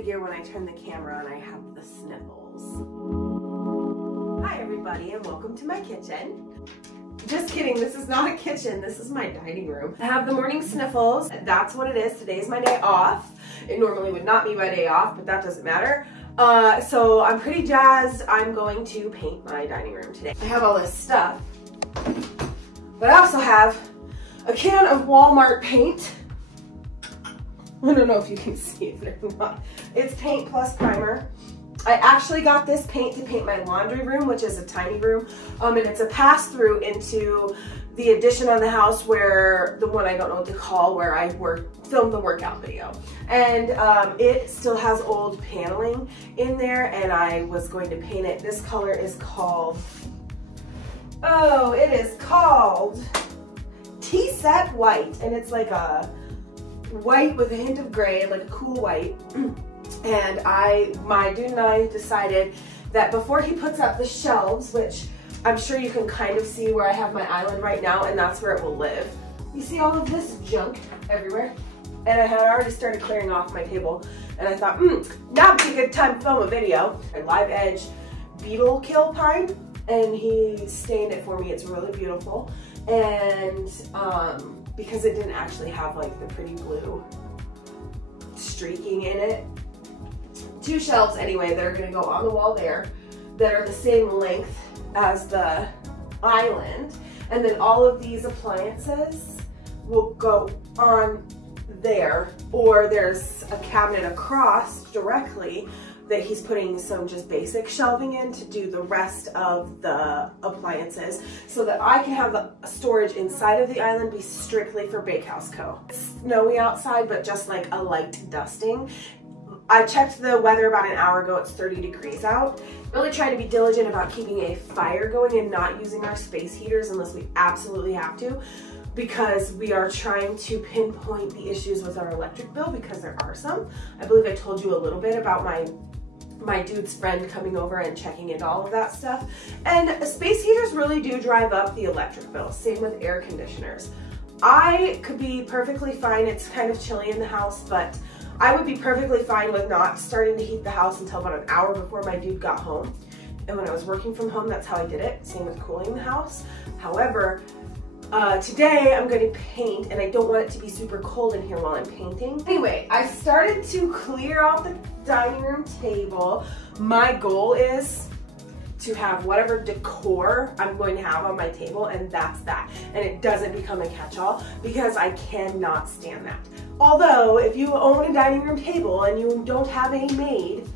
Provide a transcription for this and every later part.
figure when I turn the camera on I have the sniffles. Hi everybody and welcome to my kitchen. Just kidding, this is not a kitchen, this is my dining room. I have the morning sniffles, that's what it is. Today's my day off. It normally would not be my day off, but that doesn't matter. So I'm pretty jazzed. I'm going to paint my dining room today. I have all this stuff, but I also have a can of Walmart paint. I don't know if you can see it or not. It's paint plus primer. I actually got this paint to paint my laundry room, which is a tiny room, and it's a pass-through into the addition on the house where, the one I don't know what to call, where I filmed the workout video. And it still has old paneling in there, and I was going to paint it. This color is called, it is called Tea Set White, and it's like a white with a hint of gray, like a cool white. And my dude and I decided that before he puts up the shelves, which I'm sure you can kind of see where I have my island right now, and that's where it will live. You see all of this junk everywhere? And I had already started clearing off my table, and I thought, now would be a good time to film a video. A live edge beetle kill pine, and he stained it for me. It's really beautiful. And because it didn't actually have like the pretty blue streaking in it. 2 shelves anyway that are gonna go on the wall there that are the same length as the island, and then all of these appliances will go on there, or there's a cabinet across directly that he's putting some just basic shelving in to do the rest of the appliances so that I can have the storage inside of the island be strictly for Bakehouse Co. It's snowy outside, but just like a light dusting. I checked the weather about an hour ago, it's 30 degrees out. Really trying to be diligent about keeping a fire going and not using our space heaters unless we absolutely have to, because we are trying to pinpoint the issues with our electric bill, because there are some. I believe I told you a little bit about my dude's friend coming over and checking into all of that stuff. And space heaters really do drive up the electric bill, same with air conditioners. I could be perfectly fine, it's kind of chilly in the house, but I would be perfectly fine with not starting to heat the house until about an hour before my dude got home. And when I was working from home, that's how I did it. Same with cooling the house. However, today I'm going to paint, and I don't want it to be super cold in here while I'm painting. Anyway, I started to clear out the dining room table. My goal is to have whatever decor I'm going to have on my table, and that's that. And it doesn't become a catch-all, because I cannot stand that. Although, if you own a dining room table and you don't have a maid,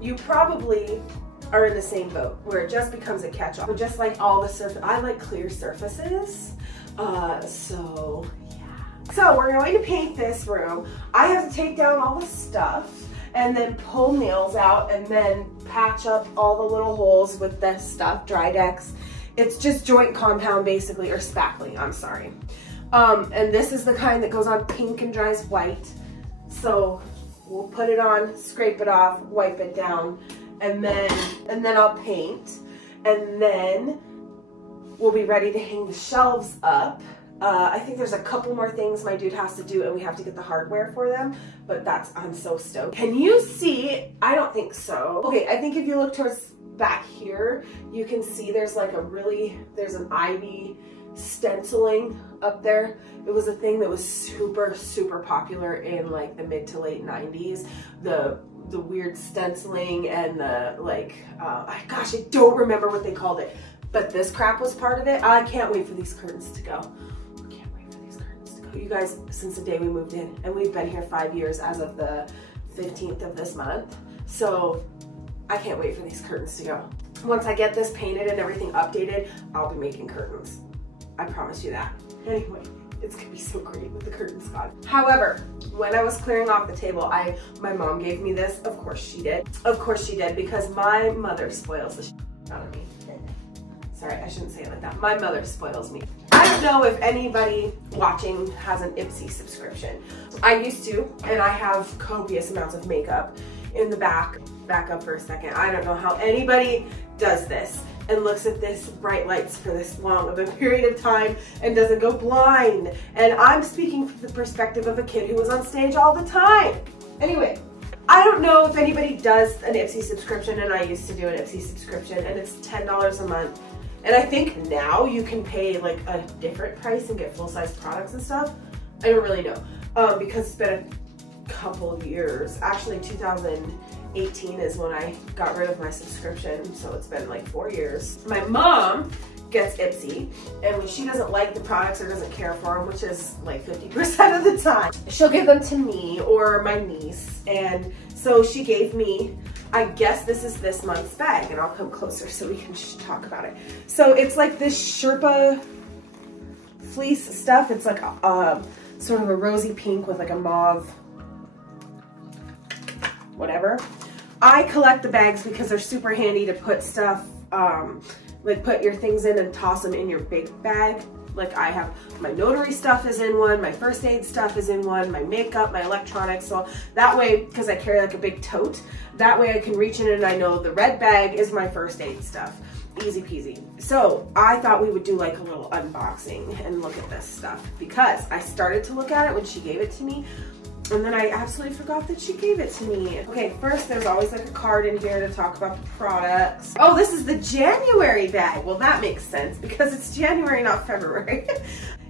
you probably are in the same boat where it just becomes a catch-all. But just like all the surface, I like clear surfaces, so yeah. So we're going to paint this room. I have to take down all the stuff and then pull nails out and then patch up all the little holes with this stuff, Drydex. It's just joint compound basically, or spackling, I'm sorry. And this is the kind that goes on pink and dries white. So we'll put it on, scrape it off, wipe it down, and then I'll paint. And then we'll be ready to hang the shelves up. I think there's a couple more things my dude has to do, and we have to get the hardware for them, but I'm so stoked. Can you see? I don't think so. Okay, I think if you look towards back here, you can see there's like there's an ivy stenciling up there. It was a thing that was super, super popular in like the mid to late 90s. The weird stenciling and the gosh, I don't remember what they called it, but this crap was part of it. I can't wait for these curtains to go. You guys, since the day we moved in, and we've been here 5 years as of the 15th of this month, so I can't wait for these curtains to go. Once I get this painted and everything updated, I'll be making curtains. I promise you that. Anyway, it's gonna be so great with the curtains gone. However, when I was clearing off the table, my mom gave me this. Of course she did. Of course she did, because my mother spoils the shit out of me. Sorry, I shouldn't say it like that. My mother spoils me. I don't know if anybody watching has an Ipsy subscription. I used to, and I have copious amounts of makeup in the back. Back up for a second. I don't know how anybody does this and looks at this bright lights for this long of a period of time and doesn't go blind. And I'm speaking from the perspective of a kid who was on stage all the time. Anyway, I I don't know if anybody does an Ipsy subscription, and I used to do an Ipsy subscription, and it's $10 a month. And I think now you can pay like a different price and get full-size products and stuff. I don't really know, because it's been a couple of years. Actually, 2018 is when I got rid of my subscription, so it's been like 4 years. My mom gets Ipsy, and when she doesn't like the products or doesn't care for them, which is like 50% of the time, she'll give them to me or my niece. And so she gave me, I guess this is this month's bag, and I'll come closer so we can talk about it. So it's like this Sherpa fleece stuff. It's like sort of a rosy pink with like a mauve whatever. I collect the bags because they're super handy to put stuff, like put your things in and toss them in your big bag. Like I have my notary stuff is in one, my first aid stuff is in one, my makeup, my electronics. So that way, because I carry like a big tote, that way I can reach in and I know the red bag is my first aid stuff. Easy peasy. So I thought we would do like a little unboxing and look at this stuff, because I started to look at it when she gave it to me, and then I absolutely forgot that she gave it to me. Okay, first there's always like a card in here to talk about the products. Oh, this is the January bag. Well, that makes sense because it's January, not February.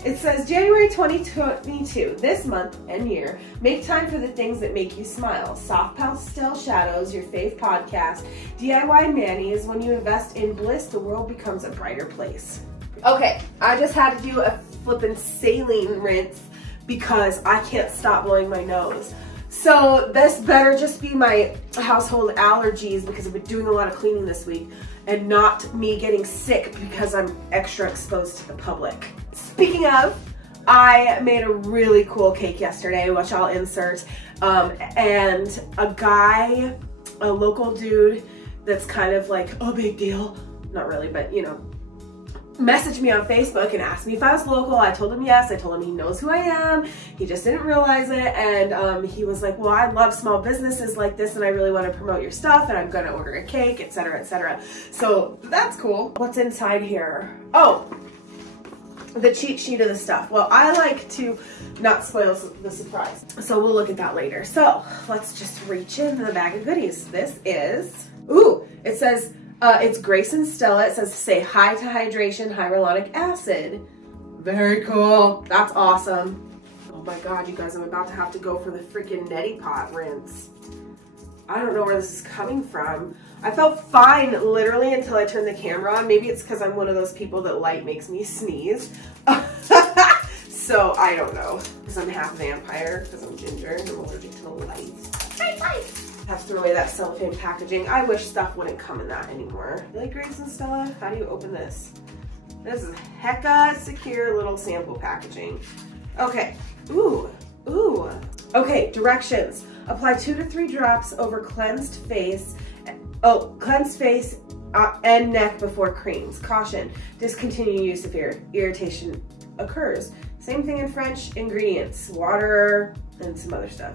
It says January 2022, this month and year, make time for the things that make you smile. Soft pastel shadows, your fave podcast, DIY manis. When you invest in bliss, the world becomes a brighter place. Okay, I just had to do a flippin' saline rinse because I can't stop blowing my nose. So this better just be my household allergies, because I've been doing a lot of cleaning this week, and not me getting sick because I'm extra exposed to the public. Speaking of, I made a really cool cake yesterday, which I'll insert, and a guy, a local dude that's kind of like a big deal, not really, but you know, messaged me on Facebook and asked me if I was local. I told him yes. I told him he knows who I am. He just didn't realize it. And he was like, well, I love small businesses like this, and I really want to promote your stuff, and I'm going to order a cake, etc., etc. So that's cool. What's inside here? Oh, the cheat sheet of the stuff. Well, I like to not spoil the surprise, so we'll look at that later. So let's just reach into the bag of goodies. This is, ooh, it says, it's Grace and Stella. It says, say hi to hydration, hyaluronic acid. Very cool. That's awesome. Oh my God, you guys, I'm about to have to go for the freaking neti pot rinse. I don't know where this is coming from. I felt fine literally until I turned the camera on. Maybe it's because I'm one of those people that light makes me sneeze. So I don't know, because I'm half vampire, because I'm ginger and I'm allergic to the light. Have to throw away that cellophane packaging. I wish stuff wouldn't come in that anymore. Really, Grace and Stella? How do you open this? This is hecka secure little sample packaging. Okay. Ooh. Ooh. Okay, directions. Apply 2 to 3 drops over cleansed face. Oh, cleansed face and neck before creams. Caution. Discontinue use if irritation occurs. Same thing in French. Ingredients. Water and some other stuff.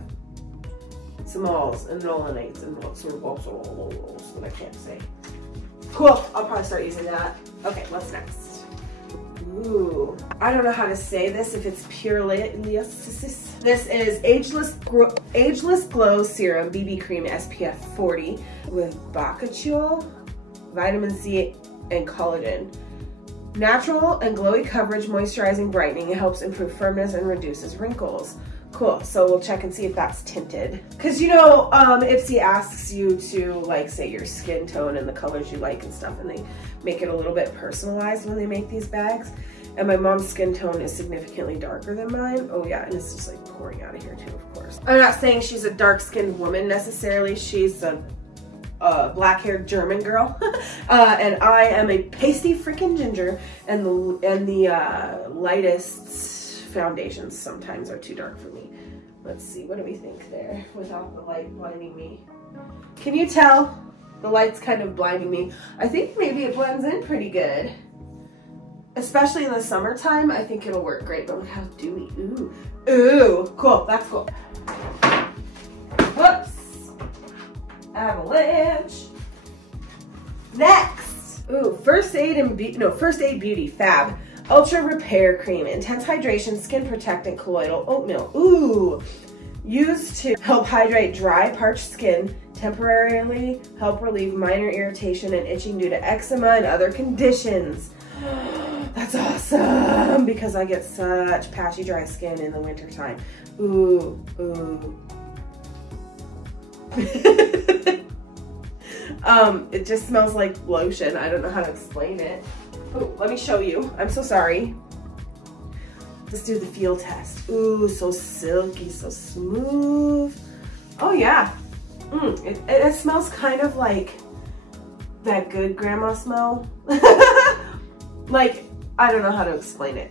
Samols and nolanates and what I can't say. Cool, I'll probably start using that. Okay, what's next? Ooh, I don't know how to say this, if it's Pureliasis. This is Ageless Glow Serum BB Cream SPF 40 with Bacachule, vitamin C, and collagen. Natural and glowy coverage, moisturizing, brightening. It helps improve firmness and reduces wrinkles. Cool, so we'll check and see if that's tinted. Cause you know, Ipsy asks you to like say your skin tone and the colors you like and stuff, and they make it a little bit personalized when they make these bags. And my mom's skin tone is significantly darker than mine. Oh yeah, and it's just like pouring out of here too, of course. I'm not saying she's a dark-skinned woman necessarily. She's a black-haired German girl, and I am a pasty freaking ginger, and the lightest foundations sometimes are too dark for me. Let's see, what do we think there without the light blinding me? Can you tell? The light's kind of blinding me. I think maybe it blends in pretty good. Especially in the summertime, I think it'll work great, but look how dewy. Ooh, ooh, cool, that's cool. Whoops. Avalanche. Next. Ooh, First Aid Beauty Fab. Ultra Repair Cream, Intense Hydration, Skin Protectant, Colloidal Oatmeal. Ooh, Used to help hydrate dry, parched skin, temporarily help relieve minor irritation and itching due to eczema and other conditions. That's awesome because I get such patchy dry skin in the wintertime. Ooh, ooh. It just smells like lotion. I don't know how to explain it. Oh, let me show you. I'm so sorry. Let's do the feel test. Ooh, so silky, so smooth. Oh yeah. It smells kind of like that good grandma smell. Like, I don't know how to explain it.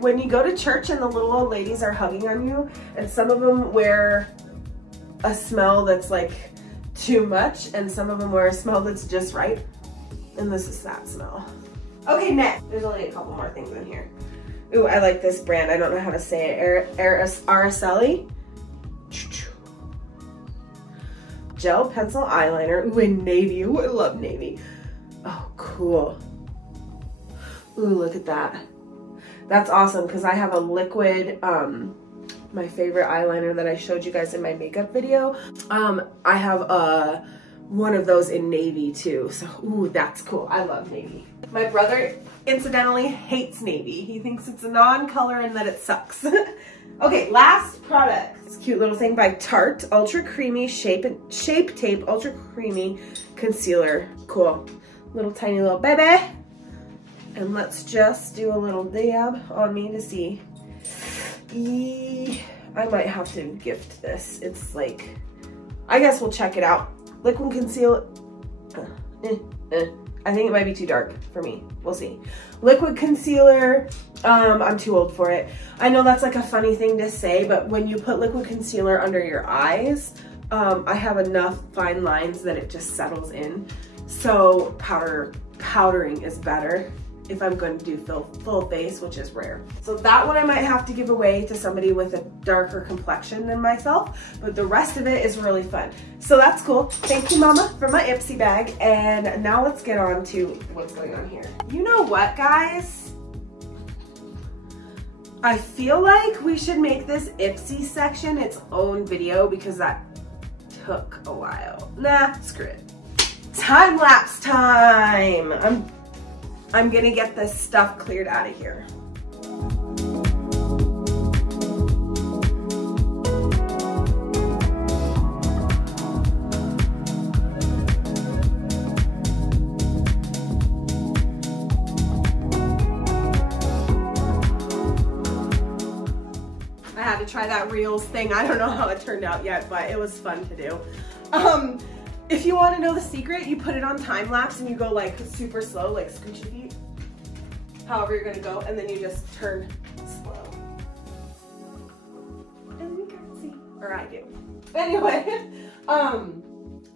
When you go to church and the little old ladies are hugging on you, and some of them wear a smell that's like too much, and some of them wear a smell that's just right, and this is that smell. Okay, next. There's only a couple more things in here. Ooh, I like this brand. I don't know how to say it. Araceli. Gel pencil eyeliner. Ooh, in navy. Ooh, I love navy. Oh, cool. Ooh, look at that. That's awesome because I have a liquid, my favorite eyeliner that I showed you guys in my makeup video. I have one of those in navy too. So, ooh, that's cool. I love navy. My brother, incidentally, hates navy. He thinks it's a non-color and that it sucks. Okay, last product. This cute little thing by Tarte, Ultra Creamy Shape Tape Ultra Creamy Concealer. Cool. Little tiny little baby. And let's just do a little dab on me to see. I might have to gift this. It's like, I guess we'll check it out. Liquid concealer. I think it might be too dark for me. We'll see. Liquid concealer. I'm too old for it. I know that's like a funny thing to say, but when you put liquid concealer under your eyes, I have enough fine lines that it just settles in. So powdering is better if I'm going to do full face, which is rare. So that one I might have to give away to somebody with a darker complexion than myself, but the rest of it is really fun. So that's cool. Thank you, Mama, for my Ipsy bag. And now let's get on to what's going on here. You know what, guys? I feel like we should make this Ipsy section its own video because that took a while. Nah, screw it. Time lapse time. I'm gonna get this stuff cleared out of here. I had to try that Reels thing. I don't know how it turned out yet, but it was fun to do. If you want to know the secret, you put it on time lapse and you go like super slow, like scoochy feet, however you're gonna go, and then you just turn slow. And you can't see, or I do. Anyway,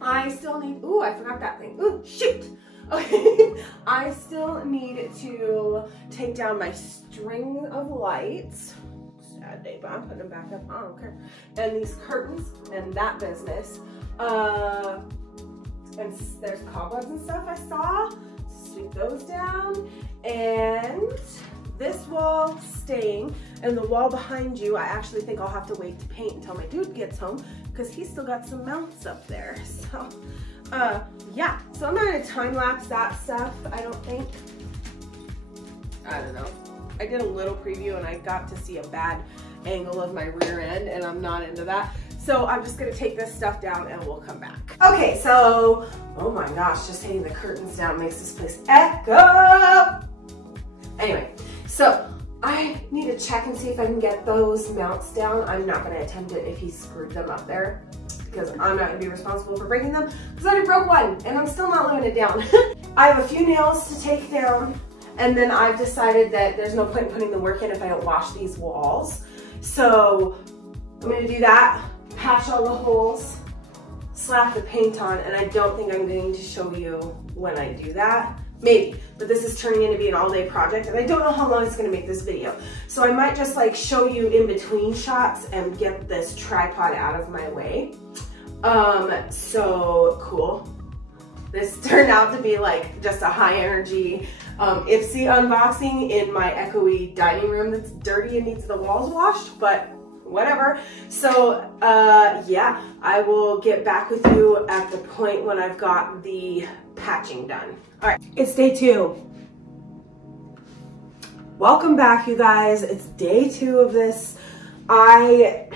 I still need, ooh, I forgot that thing. Ooh, shoot. Okay, I still need to take down my string of lights. Sad day, but I'm putting them back up, I don't care. And these curtains and that business. And there's cobwebs and stuff I saw. Sweep those down. And this wall staying, and the wall behind you, I actually think I'll have to wait to paint until my dude gets home because he's still got some mounts up there. So, yeah. So I'm not gonna time lapse that stuff, I don't think. I don't know. I did a little preview and I got to see a bad angle of my rear end and I'm not into that. So I'm just gonna take this stuff down and we'll come back. Okay, so, oh my gosh, just taking the curtains down makes this place echo. Anyway, so I need to check and see if I can get those mounts down. I'm not gonna attempt it if he screwed them up there because I'm not gonna be responsible for breaking them because I already broke one and I'm still not laying it down. I have a few nails to take down and then I've decided that there's no point in putting the work in if I don't wash these walls. So I'm gonna do that. Patch all the holes, slap the paint on, and I don't think I'm going to show you when I do that. Maybe, but this is turning into be an all-day project, and I don't know how long it's going to make this video. So I might just like show you in between shots and get this tripod out of my way. So cool. This turned out to be like just a high-energy Ipsy unboxing in my echoey dining room that's dirty and needs the walls washed, but whatever. So yeah, I will get back with you at the point when I've got the patching done. All right, it's day 2. Welcome back, you guys. It's day 2 of this. I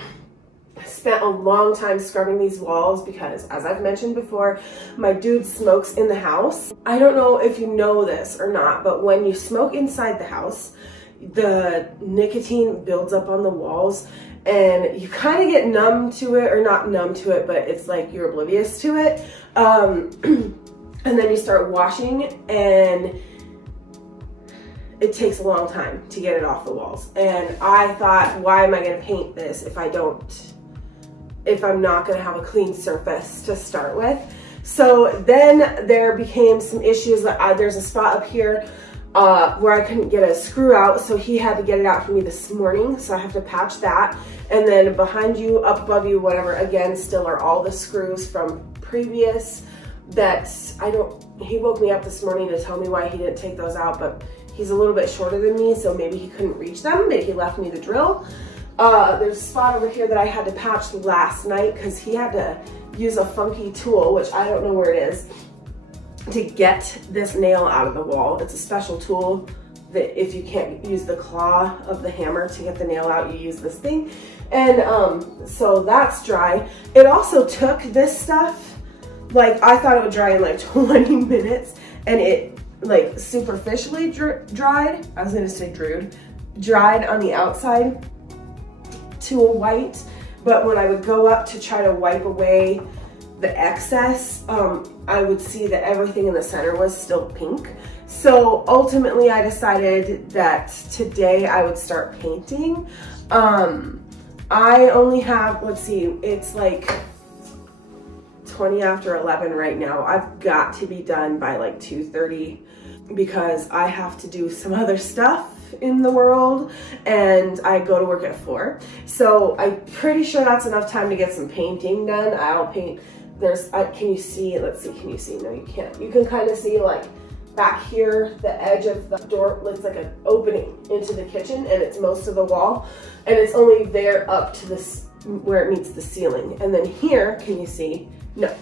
spent a long time scrubbing these walls because, as I've mentioned before, my dude smokes in the house. I don't know if you know this or not, but when you smoke inside the house, the nicotine builds up on the walls and you kind of get numb to it, or not numb to it, but it's like you're oblivious to it. And then you start washing and it takes a long time to get it off the walls. And I thought, why am I gonna paint this if I'm not gonna have a clean surface to start with? So then there became some issues. There's a spot up here where I couldn't get a screw out, so he had to get it out for me this morning, so I have to patch that. And then behind you, up above you, whatever, again, still are all the screws from previous that he woke me up this morning to tell me why he didn't take those out, but he's a little bit shorter than me, so maybe he couldn't reach them. Maybe he left me the drill. There's a spot over here that I had to patch last night because he had to use a funky tool, which I don't know where it is, to get this nail out of the wall. It's a special tool that if you can't use the claw of the hammer to get the nail out, you use this thing. And so that's dry. It also took this stuff, like I thought it would dry in like 20 minutes, and it like superficially dried. I was gonna say dried on the outside to a white, but when I would go up to try to wipe away the excess, I would see that everything in the center was still pink. So ultimately I decided that today I would start painting. I only have, let's see, it's like 20 after 11 right now. I've got to be done by like 2:30 because I have to do some other stuff in the world and I go to work at 4. So I'm pretty sure that's enough time to get some painting done. I'll paint, can you see, let's see, can you see? No, you can't. You can kind of see like back here, the edge of the door looks like an opening into the kitchen, and it's most of the wall, and it's only there up to this, where it meets the ceiling. And then here, can you see? No.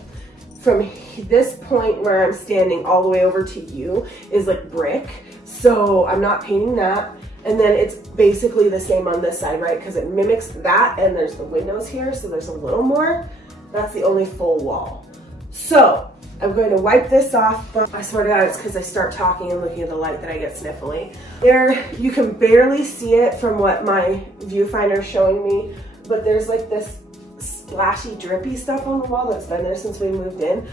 From this point where I'm standing all the way over to you is like brick. So I'm not painting that. And then it's basically the same on this side, right? Because it mimics that, and there's the windows here, so there's a little more. That's the only full wall. So I'm going to wipe this off, but I swear to God, it's because I start talking and looking at the light that I get sniffly. There, you can barely see it from what my viewfinder is showing me, but there's like this splashy, drippy stuff on the wall that's been there since we moved in.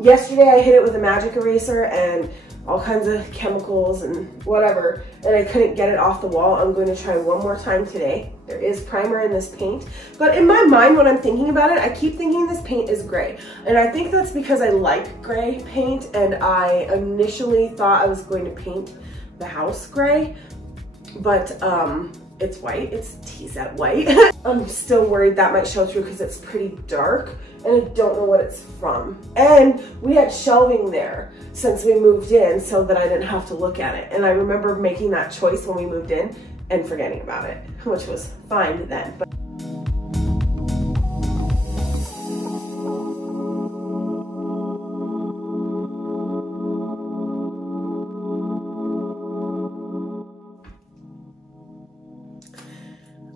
Yesterday, I hit it with a magic eraser and all kinds of chemicals and whatever, and I couldn't get it off the wall. I'm going to try one more time today. There is primer in this paint, but in my mind, when I'm thinking about it, I keep thinking this paint is gray. And I think that's because I like gray paint, and I initially thought I was going to paint the house gray, but it's white, it's tea-set white. I'm still worried that might show through because it's pretty dark and I don't know what it's from. And we had shelving there since we moved in so that I didn't have to look at it. And I remember making that choice when we moved in and forgetting about it, which was fine then. But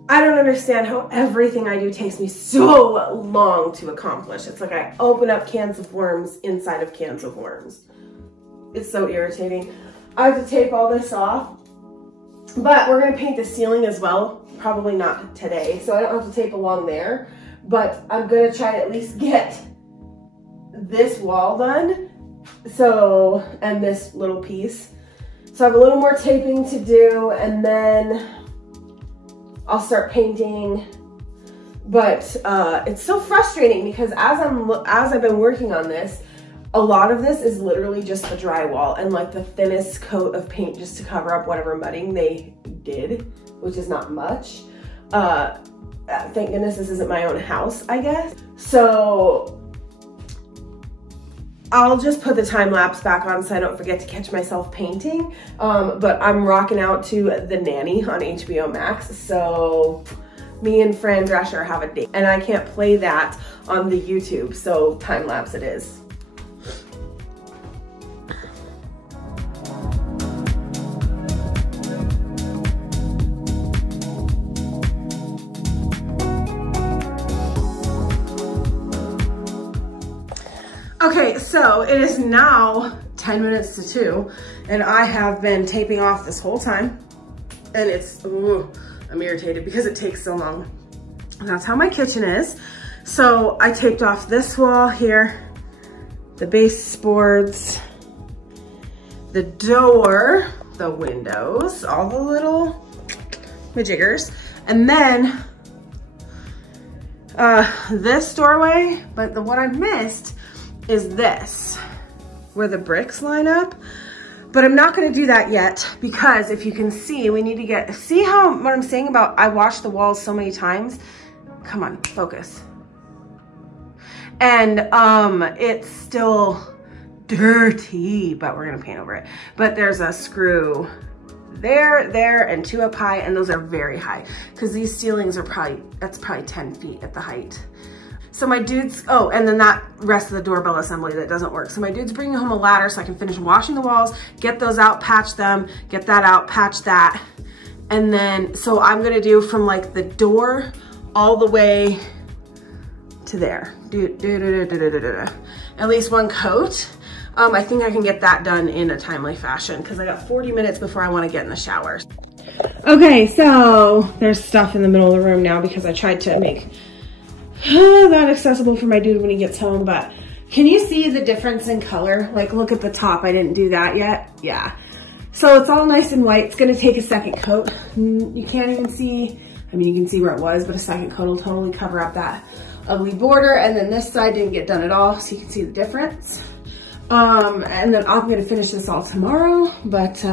I don't understand how everything I do takes me so long to accomplish. It's like I open up cans of worms inside of cans of worms. It's so irritating. I have to tape all this off, but we're gonna paint the ceiling as well. Probably not today, so I don't have to tape along there, but I'm gonna try to at least get this wall done. So, and this little piece. So I have a little more taping to do, and then I'll start painting. But it's so frustrating because as I've been working on this, a lot of this is literally just the drywall and like the thinnest coat of paint just to cover up whatever mudding they did, which is not much. Thank goodness this isn't my own house, I guess. So I'll just put the time lapse back on so I don't forget to catch myself painting. But I'm rocking out to The Nanny on HBO Max. So me and Fran Drescher have a date. And I can't play that on the YouTube, so time lapse it is. Okay, so it is now 10 minutes to 2, and I have been taping off this whole time, and it's, ooh, I'm irritated because it takes so long. And that's how my kitchen is. So I taped off this wall here, the baseboards, the door, the windows, all the little majiggers, and then this doorway, but the one I missed is this, where the bricks line up. But I'm not gonna do that yet because if you can see, we need to see how, what I'm saying about I washed the walls so many times. Come on, focus. And it's still dirty, but we're gonna paint over it. But there's a screw there, and 2 up high, and those are very high because these ceilings are that's probably 10 feet at the height. So my dude's, oh, and then that rest of the doorbell assembly that doesn't work. So my dude's bringing home a ladder so I can finish washing the walls, get those out, patch them, get that out, patch that. And then, so I'm gonna do from like the door all the way to there. At least 1 coat. I think I can get that done in a timely fashion because I got 40 minutes before I wanna get in the shower. Okay, so there's stuff in the middle of the room now because I tried to make that accessible for my dude when he gets home, but can you see the difference in color? Like, look at the top, I didn't do that yet. Yeah. So it's all nice and white. It's gonna take a second coat. You can't even see, I mean, you can see where it was, but a second coat will totally cover up that ugly border. And then this side didn't get done at all, so you can see the difference. And then I'm gonna finish this all tomorrow, but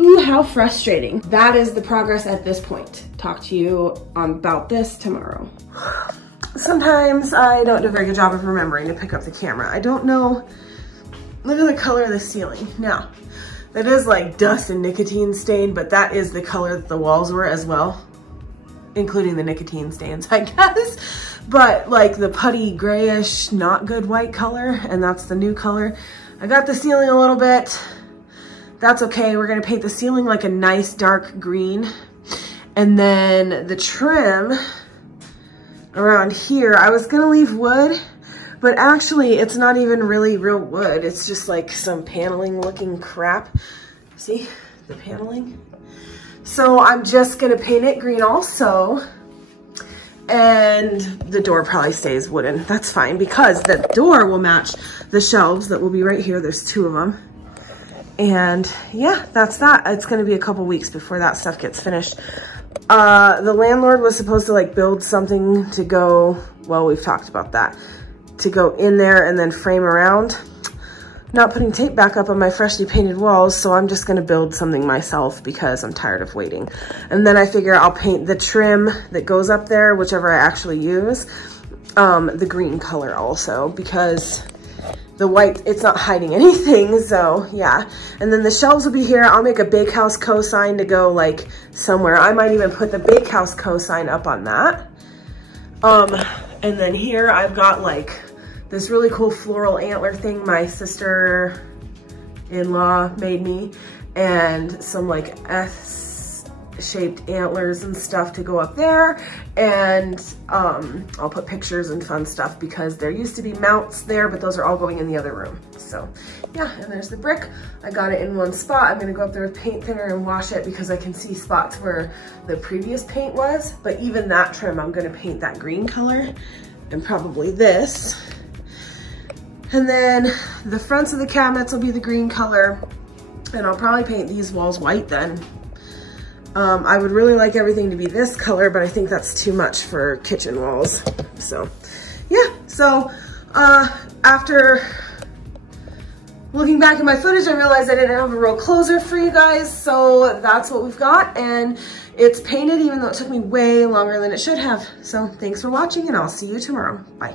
ooh, how frustrating. That is the progress at this point. Talk to you about this tomorrow. Sometimes I don't do a very good job of remembering to pick up the camera. I don't know, look at the color of the ceiling. Now, that is like dust and nicotine stain, but that is the color that the walls were as well, including the nicotine stains, I guess. But like the putty grayish, not good white color, and that's the new color. I got the ceiling a little bit. That's okay, we're gonna paint the ceiling like a nice dark green. And then the trim around here, I was gonna leave wood, but actually it's not even really real wood. It's just like some paneling looking crap. See the paneling? So I'm just gonna paint it green also. And the door probably stays wooden. That's fine because the door will match the shelves that will be right here. There's 2 of them. And yeah, that's that. It's gonna be a couple weeks before that stuff gets finished. The landlord was supposed to like build something to go, well, we've talked about that, to go in there and then frame around. Not putting tape back up on my freshly painted walls, so I'm just gonna build something myself because I'm tired of waiting. And then I figure I'll paint the trim that goes up there, whichever I actually use, the green color also, because the white, it's not hiding anything, so yeah. And then the shelves will be here. I'll make a Bakehouse cosign to go like somewhere. I might even put the Bakehouse cosign up on that. And then here I've got like this really cool floral antler thing my sister-in-law made me, and some like S-shaped antlers and stuff to go up there. And I'll put pictures and fun stuff because there used to be mounts there, but those are all going in the other room. So yeah, and there's the brick. I got it in one spot. I'm gonna go up there with paint thinner and wash it because I can see spots where the previous paint was. But even that trim, I'm gonna paint that green color and probably this. And then the fronts of the cabinets will be the green color, and I'll probably paint these walls white then. I would really like everything to be this color, but I think that's too much for kitchen walls. So yeah, so after looking back at my footage, I realized I didn't have a real closer for you guys, so that's what we've got, and it's painted even though it took me way longer than it should have. So thanks for watching, and I'll see you tomorrow. Bye.